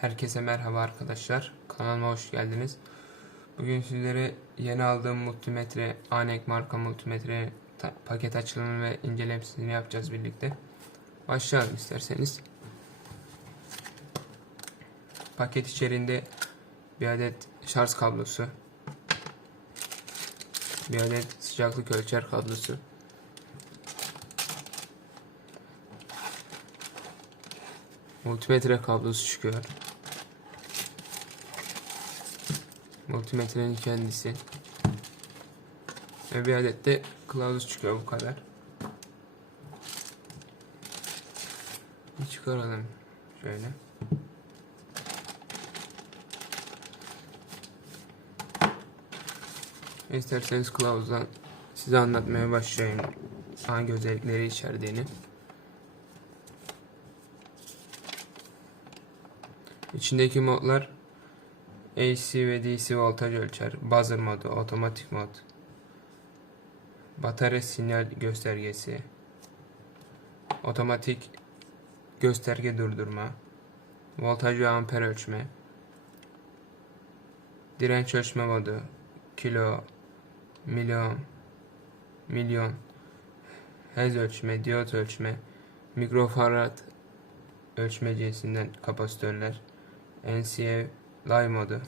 Herkese merhaba arkadaşlar. Kanalıma hoş geldiniz. Bugün sizlere yeni aldığım multimetre, Anek marka multimetre paket açılımı ve incelemesini yapacağız birlikte. Başlayalım isterseniz. Paket içerisinde bir adet şarj kablosu, bir adet sıcaklık ölçer kablosu, multimetre kablosu çıkıyor. Multimetrenin kendisi. Ve bir adet de kılavuz çıkıyor bu kadar. Bir çıkaralım şöyle. İsterseniz kılavuzdan size anlatmaya başlayayım hangi özellikleri içerdiğini. İçindeki modlar AC ve DC voltaj ölçer, buzzer modu, otomatik mod, batarya sinyal göstergesi, otomatik gösterge durdurma, voltaj ve amper ölçme, direnç ölçme modu, kilo, milyon, milyon, hez ölçme, diyot ölçme, mikrofarad ölçme cinsinden kapasitörler, NCA Live modu.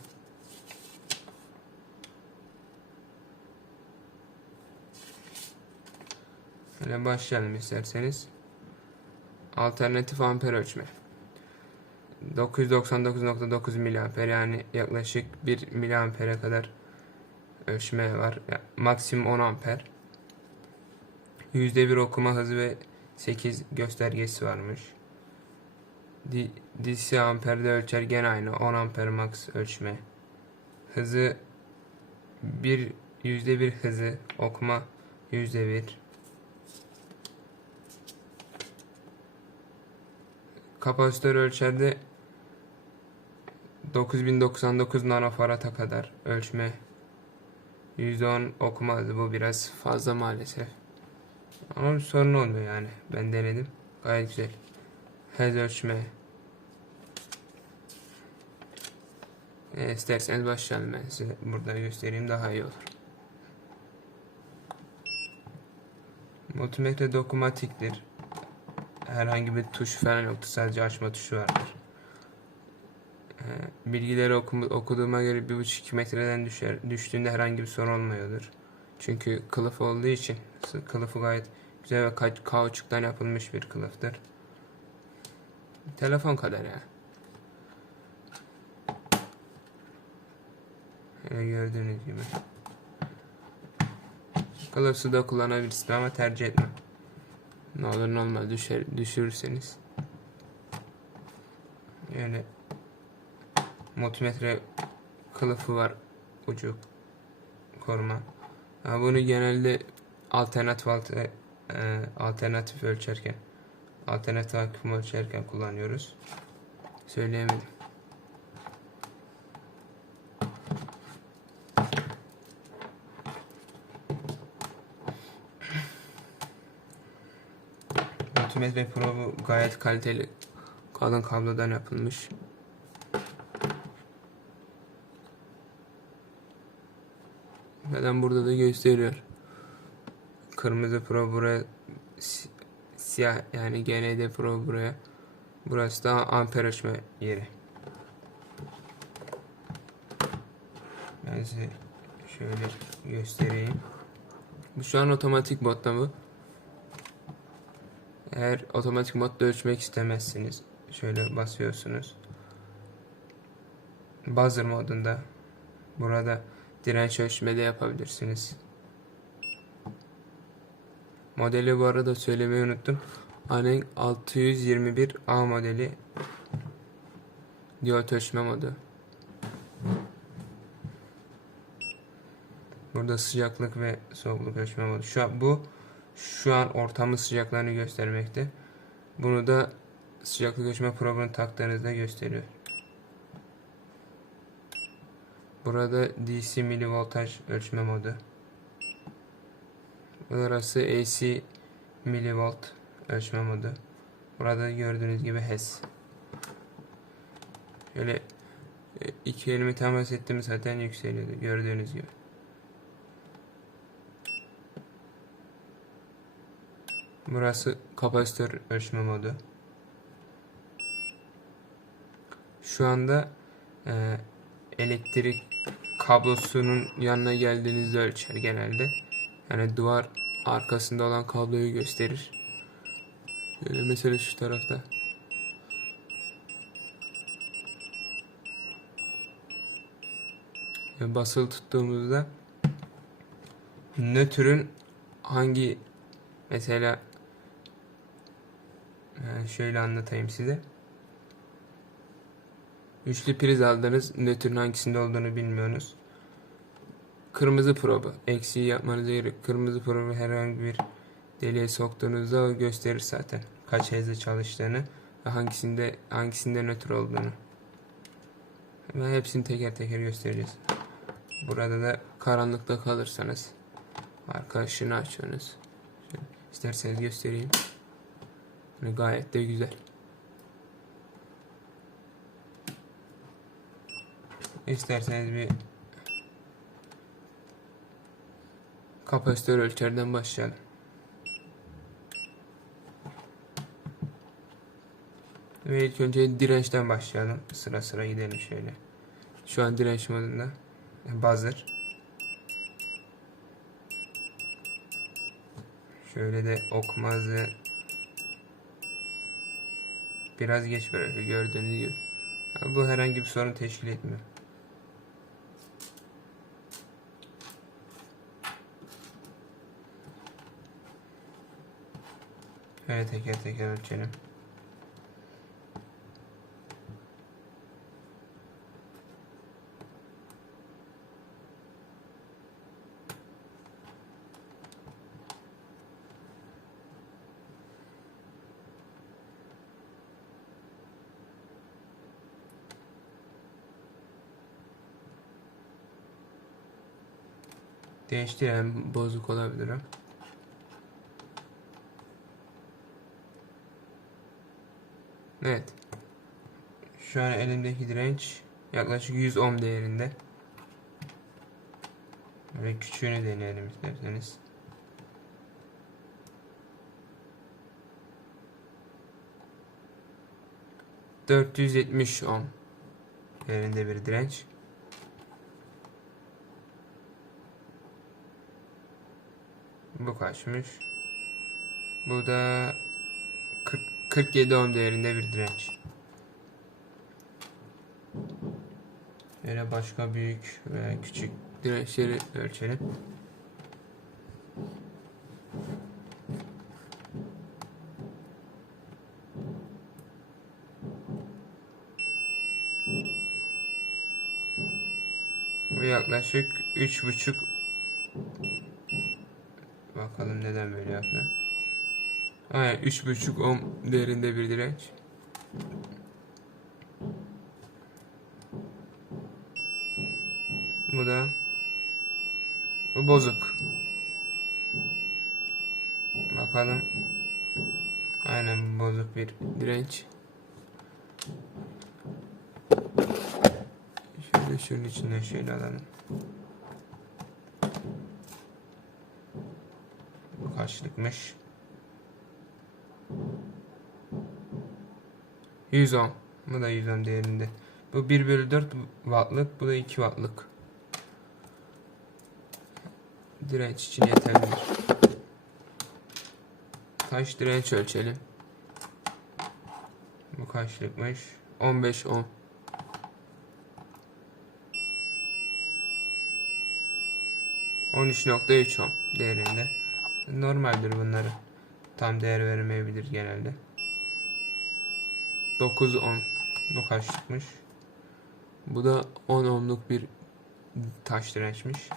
Şöyle başlayalım isterseniz. Alternatif amper ölçme. 999.9 miliamper yani yaklaşık 1 miliampere kadar ölçme var. Ya, maksimum 10 amper. %1 okuma hızı ve 8 göstergesi varmış. DC amperde ölçer gene aynı 10 amper max ölçme. Hızı bir yüzde bir hızı okuma yüzde bir. Kapasitör ölçerde 9099 nanofarada kadar ölçme. %10 okuma bu biraz fazla maalesef. Ama bir sorun olmuyor yani. Ben denedim. Gayet güzel. Hız ölçme. E, isterseniz başlayalım ben size burada göstereyim daha iyi olur. Multimetre dokunmatiktir. Herhangi bir tuş falan yoktur. Sadece açma tuşu vardır. E, bilgileri okuduğuma göre 1.5-2 metreden düşer. Düştüğünde herhangi bir sorun olmuyordur. Çünkü kılıf olduğu için kılıfı gayet güzel ve ka- kauçuktan yapılmış bir kılıftır. Telefon kadar yani. Öyle gördüğünüz gibi. Kılıfsız da kullanabilirsiniz ama tercih etmem. Ne olur ne olmaz düşer, düşürürseniz. Yani multimetre kılıfı var ucu koruma. Ha, bunu genelde alternatif altı, e, alternatif ölçerken alternatif akım ölçerken kullanıyoruz. Söyleyemedim. Multimetre Pro bu gayet kaliteli kalın kablodan yapılmış. Neden burada da gösteriyor. Kırmızı Pro buraya siyah yani GND Pro buraya. Burası da amper ölçme yeri. Ben size şöyle göstereyim. Bu şu an otomatik modda bu. Eğer otomatik modda ölçmek istemezsiniz şöyle basıyorsunuz. Buzzer modunda burada direnç ölçme de yapabilirsiniz. Modeli bu arada söylemeyi unuttum. Anen 621A modeli diyot ölçme modu. Burada sıcaklık ve soğukluk ölçme modu. Şu an bu şu an ortamın sıcaklığını göstermekte. Bunu da sıcaklık ölçme programını taktığınızda gösteriyor. Burada DC milivoltaj ölçme modu. Burası AC milivolt ölçme modu. Burada gördüğünüz gibi HES. Şöyle e, iki elimi temas ettim zaten yükseliyordu gördüğünüz gibi. Burası kapasitör ölçme modu. Şu anda e, elektrik kablosunun yanına geldiğinizde ölçer genelde. Yani duvar arkasında olan kabloyu gösterir. Şöyle mesela şu tarafta. Yani basılı tuttuğumuzda nötrün hangi mesela e, şöyle anlatayım size. Üçlü priz aldınız. Nötrün hangisinde olduğunu bilmiyorsunuz. Kırmızı probu. Eksiği yapmanıza gerek. Kırmızı probu herhangi bir deliğe soktuğunuzda o gösterir zaten. Kaç hızlı çalıştığını ve hangisinde hangisinde nötr olduğunu. Ve hepsini teker teker göstereceğiz. Burada da karanlıkta kalırsanız arka ışığını açıyorsunuz. Şöyle isterseniz göstereyim. Yani gayet de güzel. İsterseniz bir kapasitör ölçerden başlayalım. Ve ilk önce dirençten başlayalım. Sıra sıra gidelim şöyle. Şu an direnç modunda. Buzzer. Şöyle de okuma hızı biraz geç bırakıyor gördüğünüz gibi. Bu herhangi bir sorun teşkil etmiyor. Evet teker teker ölçelim. Değiştirelim bozuk olabilir o. Evet. Şu an elimdeki direnç yaklaşık 100 ohm değerinde. Ve küçüğünü deneyelim isterseniz. ...470 ohm... ...değerinde bir direnç. Bu kaçmış? Bu da 40, 47 ohm değerinde bir direnç. Böyle başka büyük ve küçük dirençleri ölçelim. Bu yaklaşık 3,5 Bakalım neden böyle yaptı. Aynen 3.5 ohm değerinde bir direnç. Bu da bu bozuk. Bakalım. Aynen bozuk bir direnç. Şöyle şunun içinden şöyle alalım. Bu kaçlıkmış? 100 ohm. Bu da 100 ohm değerinde. Bu 1 bölü 4 wattlık. Bu da 2 wattlık. Direnç için yeterlidir. Kaç direnç ölçelim? Bu kaçlıkmış? 15 ohm. On üç nokta üç ohm değerinde. Normaldir bunları. Tam değer vermeyebilir genelde. 9 ohm. Bu kaçlıkmış? Bu da 10 ohmluk bir taş dirençmiş.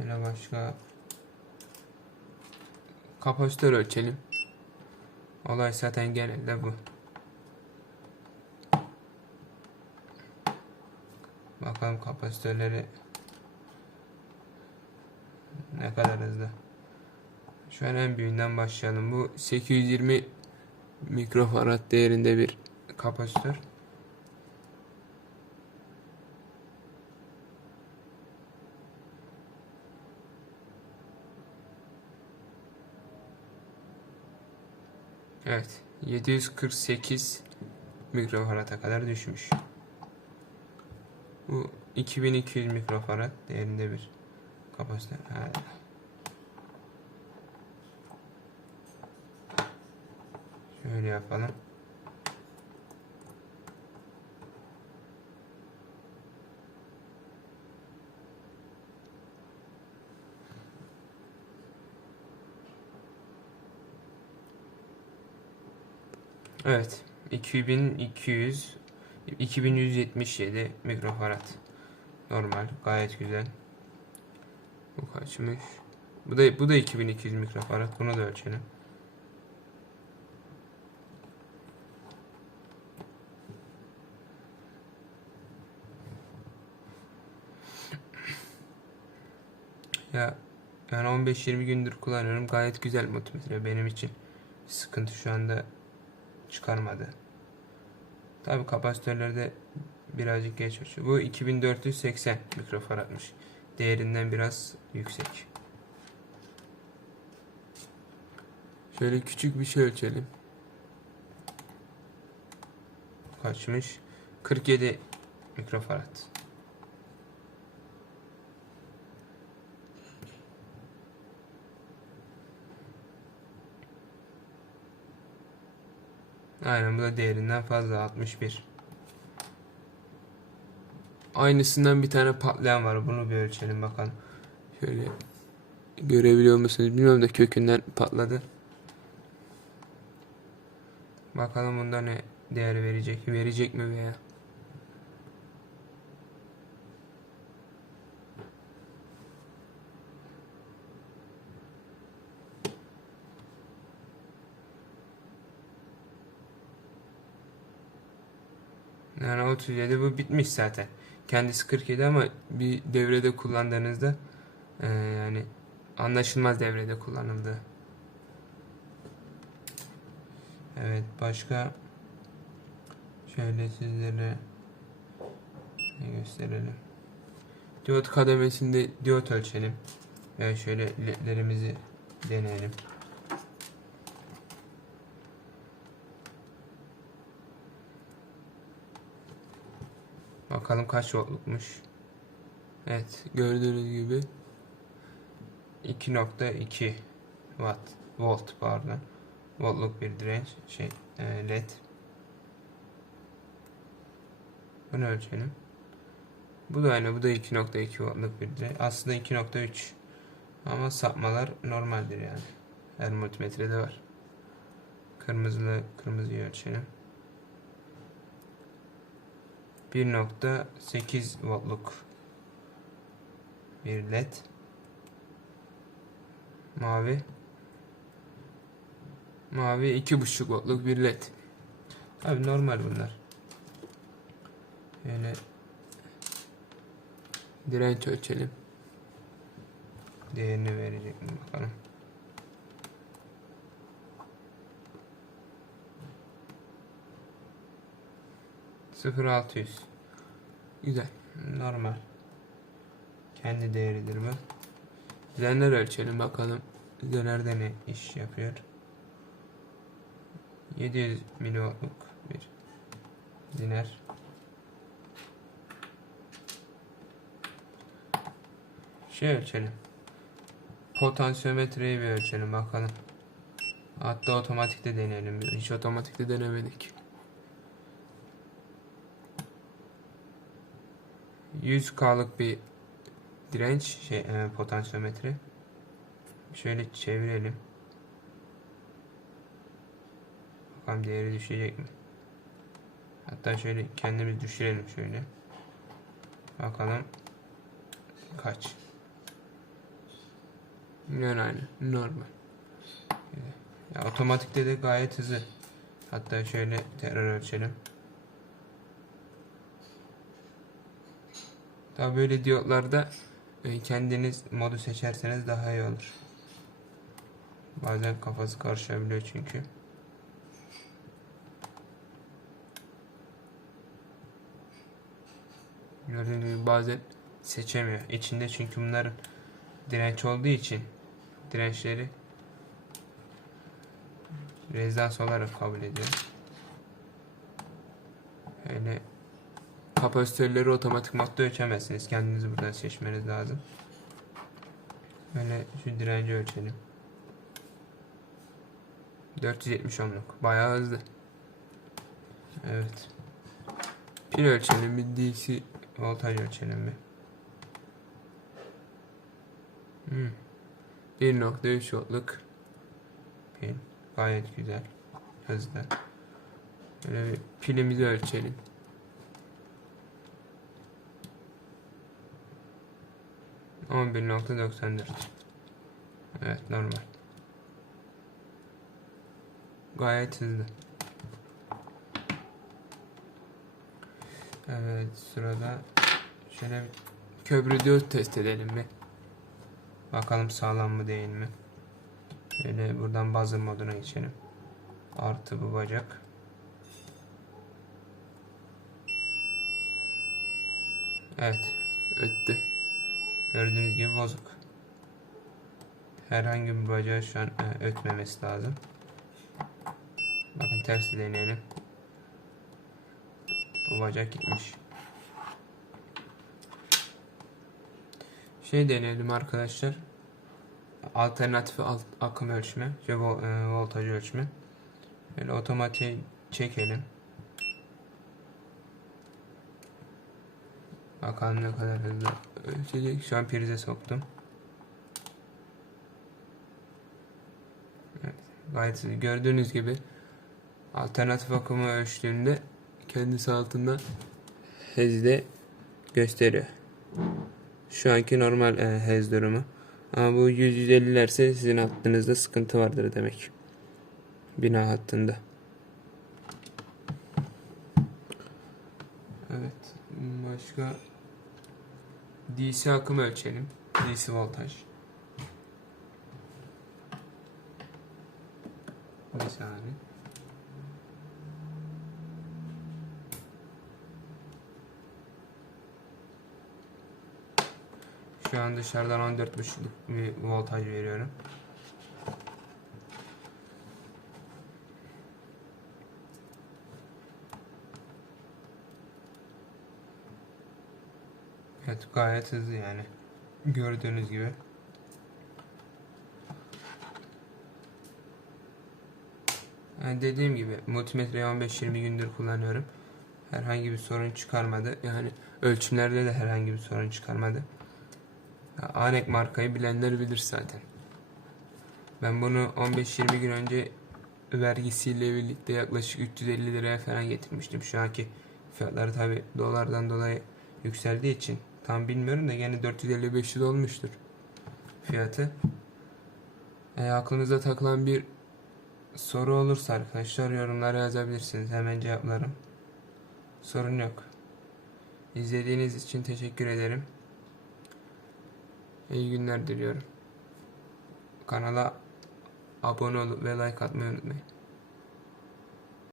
Yine başka kapasitör ölçelim. Olay zaten genelde bu. Bakalım kapasitörleri ne kadar hızlı. Şu an en büyüğünden başlayalım. Bu 820 mikrofarad değerinde bir kapasitör. Evet, 748 mikrofarada kadar düşmüş. Bu 2200 mikrofarad değerinde bir kapasitör. Ha. Şöyle yapalım. Evet. 2200 2177 mikrofarad. Normal. Gayet güzel. Bu kaçmış? Bu da bu da 2200 mikrofarad. Bunu da ölçelim. Ya yani 15-20 gündür kullanıyorum. Gayet güzel multimetre benim için. Sıkıntı şu anda çıkarmadı. Tabi kapasitörlerde birazcık geç ölçüyor. Bu 2480 mikrofaradmış. Değerinden biraz yüksek. Şöyle küçük bir şey ölçelim. Kaçmış? 47 mikrofarad. Aynen bu da değerinden fazla 61. Aynısından bir tane patlayan var. Bunu bir ölçelim bakalım. Şöyle görebiliyor musunuz? Bilmiyorum da kökünden patladı. Bakalım bunda ne değer verecek? Verecek mi veya? Yani 37 bu bitmiş zaten. Kendisi 47 ama bir devrede kullandığınızda e, yani anlaşılmaz devrede kullanıldı. Evet başka şöyle sizlere gösterelim. Diyot kademesinde diyot ölçelim. Yani şöyle ledlerimizi deneyelim. Bakalım kaç voltlukmuş. Evet gördüğünüz gibi 2.2 watt volt pardon. Voltluk bir direnç şey e, led. Bunu ölçelim? Bu da aynı bu da 2.2 voltluk bir direnç. Aslında 2.3 ama sapmalar normaldir yani. Her multimetrede var. Kırmızılı kırmızıyı ölçelim 1.8 voltluk bir led. Mavi. Mavi 2.5 voltluk bir led. Abi normal bunlar. Böyle direnç ölçelim. Değerini verecek mi bakalım Sıfır altı yüz. Güzel. Normal. Kendi değeridir bu. Zener ölçelim bakalım. Zener'de ne iş yapıyor. 700 milivoltluk bir zener. Şey ölçelim. Potansiyometreyi bir ölçelim bakalım. Hatta otomatikte deneyelim. Hiç otomatikte denemedik. 100K'lık bir direnç şey e, potansiyometre. Şöyle çevirelim. Bakalım değeri düşecek mi? Hatta şöyle kendimiz düşürelim şöyle. Bakalım kaç. Yani aynı normal. Ya, otomatikte de gayet hızlı. Hatta şöyle tekrar ölçelim. Daha böyle diyotlarda e, kendiniz modu seçerseniz daha iyi olur. Bazen kafası karışabiliyor çünkü. Gördüğünüz gibi bazen seçemiyor. İçinde çünkü bunların direnç olduğu için dirençleri rezans olarak kabul ediyor. Öyle kapasitörleri otomatik modda ölçemezsiniz. Kendiniz buradan seçmeniz lazım. Böyle şu direnci ölçelim. 470 ohmluk. Bayağı hızlı. Evet. Pil ölçelim bir DC voltaj ölçelim bir. Hmm. 1.3 voltluk pil. Gayet güzel. Hızlı. Böyle bir pilimizi ölçelim. On bir nokta doksan dört. Evet normal. Gayet hızlı. Evet sırada şöyle bir köprü diyot test edelim bir. Bakalım sağlam mı değil mi? Şöyle buradan buzzer moduna geçelim. Artı bu bacak. Evet öttü. Gördüğünüz gibi bozuk. Herhangi bir bacağı şu an e, ötmemesi lazım. Bakın tersi deneyelim. Bu bacak gitmiş. Şey deneyelim arkadaşlar. Alternatif alt akım ölçme, e, voltaj ölçme. Böyle otomatik çekelim. Bakalım ne kadar hızlı ölçecek. Şu an prize soktum. Evet, gayet hızlı. Gördüğünüz gibi alternatif akımı ölçtüğümde kendisi altında hezde gösteriyor. Şu anki normal e, hez durumu. Ama bu 150'lerse sizin hattınızda sıkıntı vardır demek. Bina hattında. Evet. Başka DC akımı ölçelim. DC voltaj. Bir saniye. Şu an dışarıdan 14.5 bir voltaj veriyorum. Evet gayet hızlı yani. Gördüğünüz gibi. Yani dediğim gibi multimetreyi 15-20 gündür kullanıyorum. Herhangi bir sorun çıkarmadı. Yani ölçümlerde de herhangi bir sorun çıkarmadı. Anek markayı bilenler bilir zaten. Ben bunu 15-20 gün önce vergisiyle birlikte yaklaşık 350 liraya falan getirmiştim. Şu anki fiyatları tabi dolardan dolayı yükseldiği için tam bilmiyorum da gene 450-500 olmuştur fiyatı. E, aklınıza takılan bir soru olursa arkadaşlar yorumlara yazabilirsiniz. Hemen cevaplarım. Sorun yok. İzlediğiniz için teşekkür ederim. İyi günler diliyorum. Kanala abone olup ve like atmayı unutmayın.